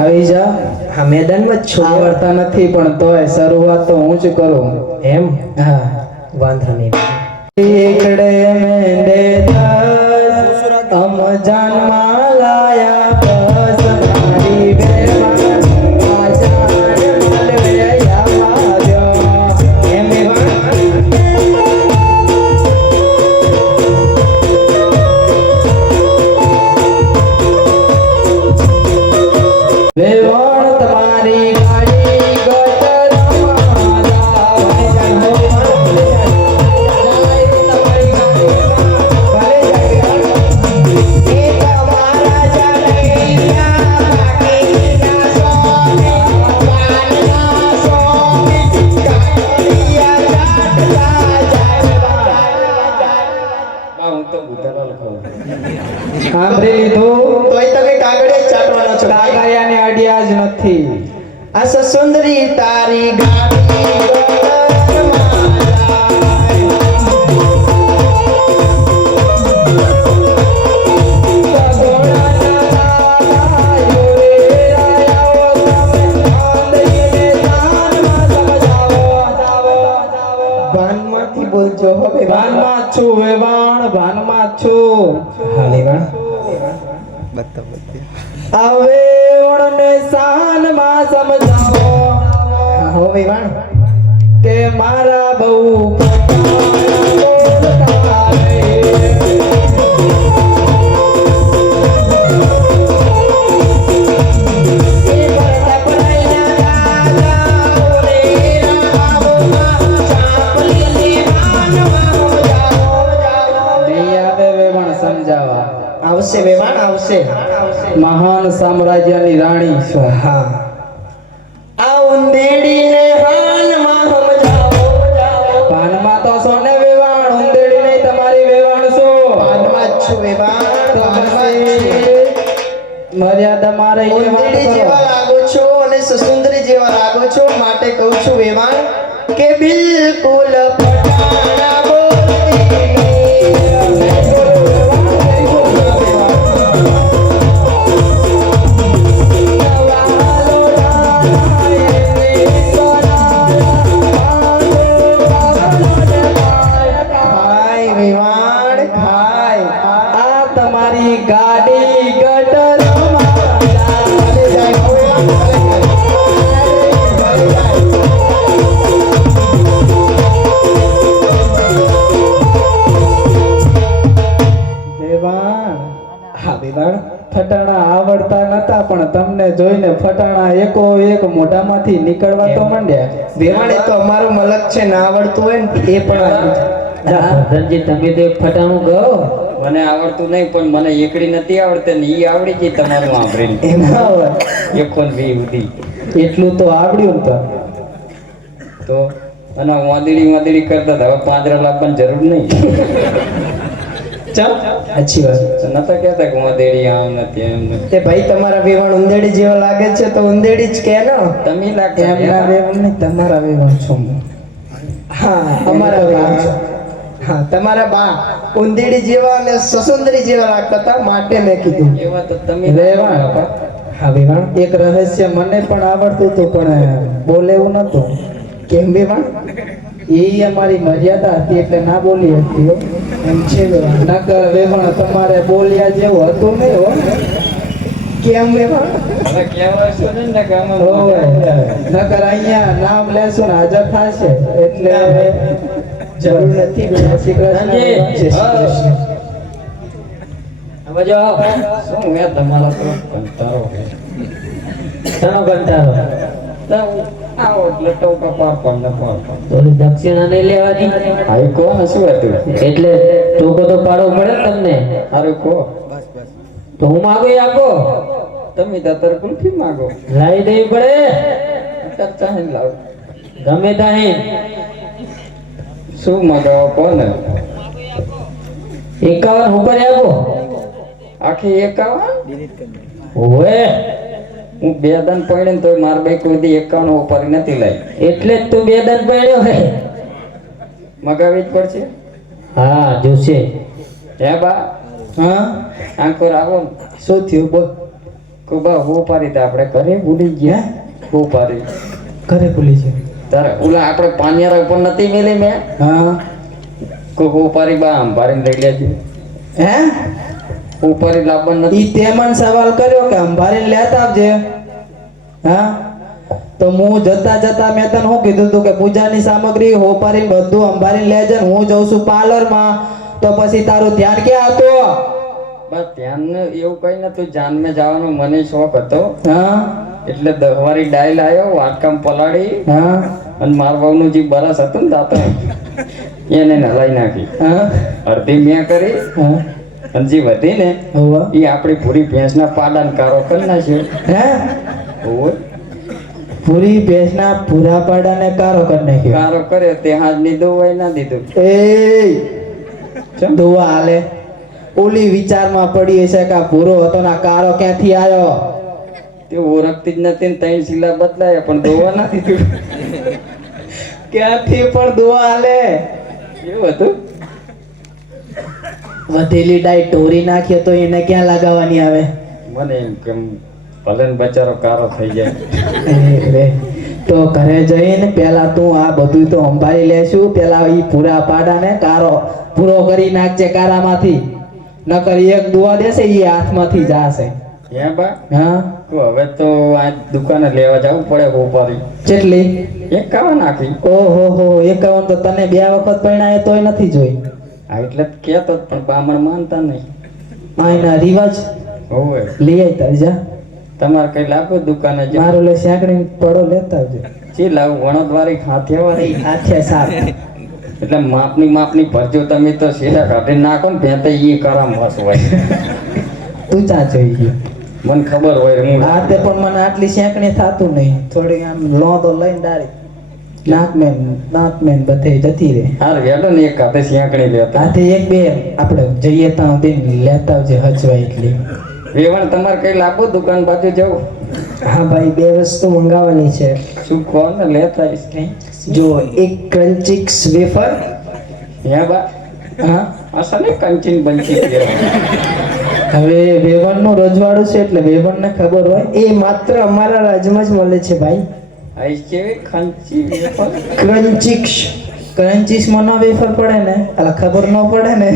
આવી જા. હા મેદાનમાં જ છું. આવડતા નથી પણ તોય શરૂઆત તો હું જ કરું. એમ? હા. વાંધો નહીં. એકડે મેંડે દસ અમ જાનમાં હો વાણ કે મારા બહુ આવશે વેવાણ આવશે. મહાન સામ્રાજ્યની રાણી હા. આ ઉંદેડીને પછી મર્યાદા મારે ઉંદેડી જેવા લાગો છો અને સુસુંદરી જેવા લાગો છો માટે કહું છું વેવાણ કે બિલકુલ પટાણા વેવાણ ખાય આ તમારી ગાડી ગટરમાં તમને જોઈને ફટાણા એકો એક મોઢામાંથી નીકળવા તો માંડ્યા. વેવાણ તો અમારું મલક છે ના આવડતું હોય ને એ પણ રણજીત તમે તો એક ફટાણું ગયો મને આવડતું નહીં પણ મને એકડી નથી આવડતી ને ઈ આવડી ગઈ તમારું સાંભળીને એમ. ના હોય. એકો બે સુધી એટલું તો આવડ્યું તો. તો અને વાદળી વાદળી કરતા હતા. હવે પાંદરા લાવવાની જરૂર નહીં. ચાલ. સાચી વાત. નતા કહેતા કે ઉંદેડી આમ નથી એમ તે ભાઈ તમારા વેવાણ ઉંદેડી જેવા લાગે છે તો ઉંદેડી જ કે ને. તમે લાગતા એમના વેવાણ નહીં તમારા વેવાણ છો. હું. અમારા છો. હા તમારા બા ઉંદેડી જેવા અને સસુંદરી જેવા લાગતા હતા માટે મેં કીધું. એવા તો તમે વેવાણ? હા વેવાણ. એક રહસ્ય મને પણ આવડતું હતું પણ બોલે એવું નતું. કેમ વેવાણ? એ અમારી મર્યાદા હતી એટલે ના બોલી હતી એમ છે નકર વેવણ તમારે બોલ્યા જેવું હતું નહીં હો. કેમ વેવણ નકર અહીંયા નામ લેશું ને હાજર થશે. એટલે જરૂર નથી શ્રી કૃષ્ણ જય શ્રી કૃષ્ણ. શું મેં તમારા તરફ કંટાળો. છે. કંટાળો તો આવો એટલે ટોકા પાપડ ને પાપડ થોડી દક્ષિણા નહીં લેવાની શું હતું? એટલે ટોકો તો પડે ને તમને. સારું કહો. તો હું માગો આપો? તમે તો કુલ્ફી માગો. લાવી દેવી પડે. ચાહે લાવ. ગમે ત્યાં શું મગાવો કોને એકાવન ઉપર આપો? આખી એકાવન? ઓવે. હું બે દન પડે ને તો માર બાઈક કોઈ એકાણું ઉપર નથી લાવી એટલે જ તું બે દન પડ્યો હે. મગાવી જ પડશે. હા જોશે. હે બા? હા? આંકોર આવો. શું થયું? બોલ. કો બા હો પારી તો આપણે. ઘરે ભૂલી ગયા. હો? પારી ઘરે ભૂલી છે તારે ઓલા આપણે પાનિયારા ઉપર નથી મેલી મેં? હા. કો હો પારી બા આમ પારીને લઈ લેજે. હે? હો લાંબન નથી. ઈ તે મને સવાલ કર્યો કે અંભારી લેતા આવજે. હા? તો હું જતા જતા મેં તને શું કીધું તું કે પૂજાની સામગ્રી હોપારી બધું અંભારી લેજે હું જઉં છું પાર્લરમાં. તો પછી તારું ધ્યાન ક્યાં હતું? બસ ધ્યાન એવું કઈ નતું. જાન મેં જવાનો મને શોખ હતો. હા? એટલે દહવારી ડાયલ આવ્યો વાટકામ પલાળી. હા? અને માર વહુનું જે બરસ હતું ને દાંતો એને નલાઈ નાખી. હા? અડધી મેં કરી. હા? અને જે વધી ને. એ આપણી પૂરી ભેંસના પાડાને કારો કરી નાખ્યો હે? પૂરી ભેંસના પૂરા પાડાને કારો કરી નાખ્યો. કારો કર્યો તે હાજની દોવાઈ ના દીધું. એ દોવા હાલે. ઓલી વિચારમાં પડી હશે કે આ ભૂરો હતો ને કારો ક્યાંથી આવ્યો તે ઓળખતી જ નથી ને ત્રણ શીલા બદલાયા પણ દોવા ના દીધું. ક્યાંથી પણ દોવા હાલે? એવું હતું? વધેલી ડાઈ ટોરી નાખીએ તો એને ક્યાં લગાવવાની આવે? મને એમ કેમ ભલે બચારો કારો થઈ જાય. તો ઘરે જઈને પેલા તું આ બધું તો સંભાળી લેશું પેલા ઈ પૂરા પાડાને કારો પૂરો કરી નાખજે કારામાંથી. નકર એક દુવા દેશે ઈ હાથમાંથી જાશે. હે બા? હા? તો હવે તો આ દુકાને લેવા જવું પડે ગોપારી કેટલી એકાવન આખી. ઓહો હો એકાવન તો તને બે વખત પરણાય તોય નથી જોઈ. આ એટલે જ પણ બામણ માનતા નહીં. આના રિવાજ? હોય લઈ તાર જા. તમારે કઈ લાગો દુકાને જ મારો લે સાંકડી પડો લેતા આવજો. જે લાવું? વણોદવારી ખાથિયાવાળી હાથે સાપ. એટલે માપની માપની ભરજો તમે તો સીધા કાઢી. નાખો ને ભેં તો ઈ કરામ વસ હોય. તું ચા જોઈ ગયો મને ખબર હોય હું આ પણ મને આટલી શેકણી થાતું નહીં. થોડી આમ લોંદો લઈને ડારી નાક મેન દાંત મેન બધે જતી રહે. હાર વેલો ને એક હાથે સિયાકણી લેતા આથી એક બે આપણે જઈએ ત્યાં દિન લેતા આવજે હચવાય એટલી. વેવણ તમારે કઈ લાગો દુકાન બાજુ જવું? હા ભાઈ બે વસ્તુ મંગાવવાની છે. શું કહો ને લેતા. જો એક ક્રન્ચિક્સ વેફર. હે બા? હા? અસલ કંચિન કંચીન બંચી હવે વેવણનું રજવાડું છે એટલે વેવણને ખબર હોય. એ માત્ર અમારા રાજ્યમાં જ મળે છે ભાઈ. ક્રન્ચિક્સ કરંચીસમાં ન વેફર પડે ને અલા ખબર ન પડે ને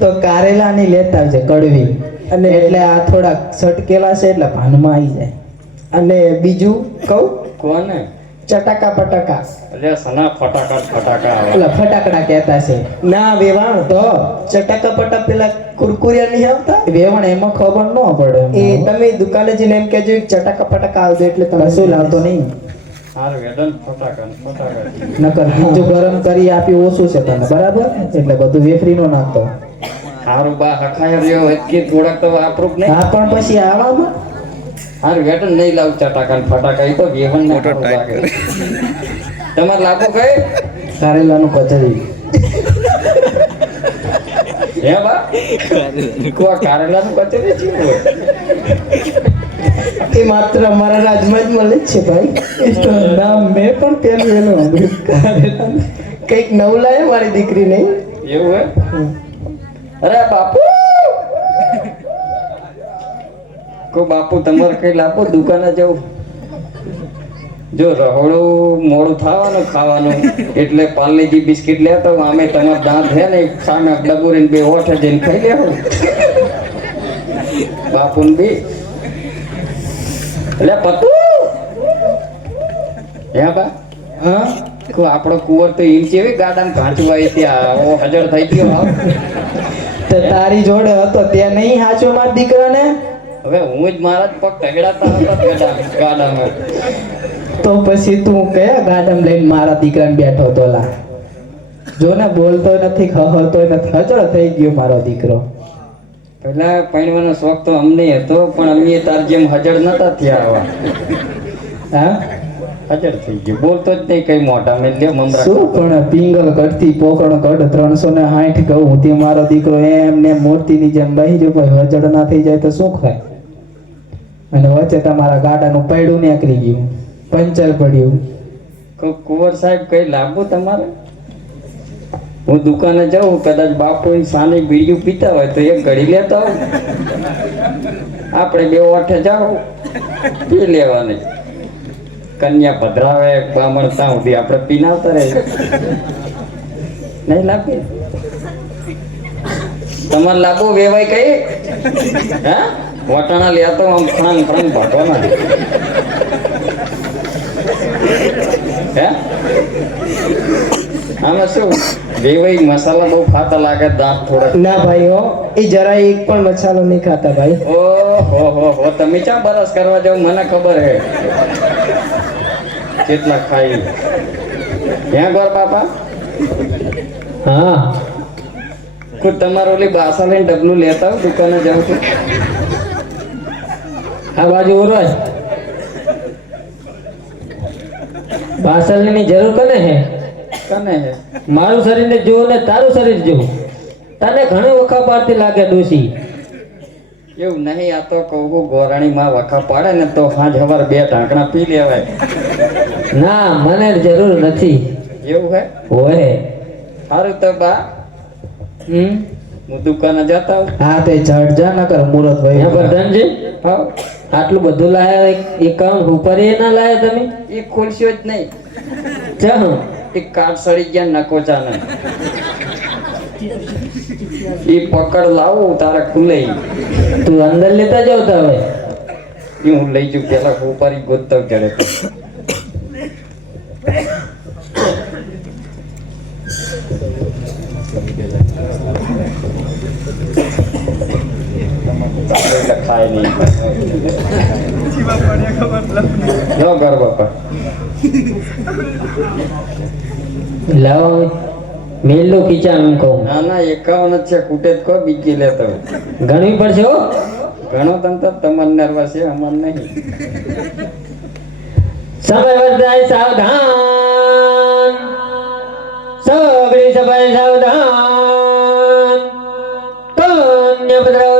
તો કારેલાની લેતા આવજે કડવી. અને એટલે આ થોડાક સટકેલા છે એટલે ભાનમાં આવી જાય. અને બીજું કહું? કોને? ચટાકા પટાકા એટલે સના ફટાકા ફટાકા એટલે ફટાકડા કહેતા છે. ના વેવાણ તો. ચટાકા પટા પેલા કુરકુરિયા નહીં આવતા? વેવણ એમાં ખબર ન પડે એ તમે દુકાને જઈને એમ કહેજો ચટાકા પટાકા આવજો એટલે તમે શું લાવતો નહીં. નકર બીજું ગરમ કરી આપી ઓછું છે તને બરાબર? એટલે બધું વેફરી નો નાખતો. હારું બા હખાય રહ્યો કે થોડાક તો વાપરું જ નહીં? હા પણ પછી આવામાં? હાર વેટન નહીં લાવ ચટાકા ફટાકા એ તો વેવણ મોટો લાગે. તમારે લાગો કઈ કારેલાનું કચરી. હે બા? કો કારેલાનું કચરી છે? હોય એ માત્ર અમારા રાજમાં જ મળે છે ભાઈ. એ તો નામ મેં પણ પહેલું એનું સાંભળ્યું. કંઈક નવું લાવે મારી દીકરી નહીં એવું હે અરે બાપુ! કો બાપુ તમારે કઈ લાપો દુકાને જવું? જો રહોડું મોડું થવાનું ખાવાનું. એટલે પાર્લેજી બિસ્કિટ લેતો. આમે તમારા દાંત હે ને સામે ડબુરીને બે ઓઠે જઈને ખાઈ લેવું. બાપુને બી એટલે પતુ હે બા? હા? કો આપણો કુંવર તો ઈમ જેવી ગાડામાં ભાંચવાય ત્યાં ઓ હજર થઈ ગયો. તો તારી જોડે હતો ત્યાં નહીં હાચો માર દીકરાને? હવે હું જ મારા જ પગ ઢગડાતા હતા ગાડા ગાડામાં. તો પછી તું કયા ગાડમ લઈને મારા દીકરાને બેઠો તોલા જો ને બોલતો નથી ખહરતો નથી હજળ થઈ ગયો મારો દીકરો. પહેલા પૈણવાનો શોખ તો અમને હતો પણ અમે તાર જેમ હજર નતા થયા આવા. હા? હજર થઈ ગયો. બોલતો જ નહીં કઈ મોટા મેં લે મમરા શું પણ પિંગલ કડતી પોકણ કડ ત્રણસો ને સાઠ કહું તે મારો દીકરો એમ ને મૂર્તિની જેમ બહી જો કોઈ હજળ ના થઈ જાય તો શું ખાય અને વચ્ચે તમારા ગાડાનું પૈડું નીકળી ગયું પંચર પડ્યું. કુંવર સાહેબ કઈ લાગુ તમારે? હું દુકાને જાઉં, કદાચ બાપુ સાની બીડીયું પીતા હોય તો એક ઘડી લેતા હોય આપણે બે ઓઠે જાઓ, પી લેવાની. કન્યા ભદ્રાવે બામણ ત્યાં સુધી આપણે પીનાવતા રહે નહીં લાગે? તમારે લાગુ વેવાય કઈ? હે? વટાણા લ્યા તો આમ ફ્રાંગ ફ્રાંગ ભાગવાના હે? આમાં શું? વેવાઈ મસાલા બહુ ખાતા લાગે દાંત થોડા. ના ભાઈ હો એ જરા એક પણ મસાલો નહીં ખાતા ભાઈ. ઓ હો હો હો તમે ચા બરસ કરવા જાવ મને ખબર હે. કેટલા ખાઈ. ક્યાં ગોર બાપા? હા. કોઈ તમારો ઓલી બાસા લઈને ડબલું લેતા હો દુકાને જાઉં છું. આ બાજુ ઓરવાય બાસલની જરૂર કને હે? કને મારું શરીર ને જુઓ ને તારું શરીર જુઓ તને ઘણી વખા પાડતી લાગે દોષી એવું નહીં આ તો કહું ગોરાણી માં વખા પાડે ને તો સાંજ હવાર બે ઢાંકણા પી લેવાય. ના મને જરૂર નથી. એવું હે? હોય. સારું તો બા. હમ? હું દુકાને જતા હું હા તે ચડ જા નકર મુરત ત્યાં ભાઈ પ્રધાનજી હા. આટલું બધું લાયા કામ ઉપર એ ના લાયા તમે? એ ખોલશો જ નહીં. ચા એ કાર્ડ સડી ગયા નકોચાને એ પકડ લાવું તારે ખુલે તું અંદર લેતા જાવ તો હવે. હું લઈ જઉં પેલા ઉપારી ગોતવ જડે એટલે ખાય નહીં ન કર બાપા. લાવો. મેલો ખીચા એમ કહું. ના ના એકાવન જ છે. કુટે જ કહો બીજી લેતો ઘણી પડશે હો. ઘણો તંત્ર તમારે નર્વસ છે અમાર નહીં. સમય વર્તાય સાવધાન. સગડી સભાઈ સાવધાન. કન્યા સાવધાન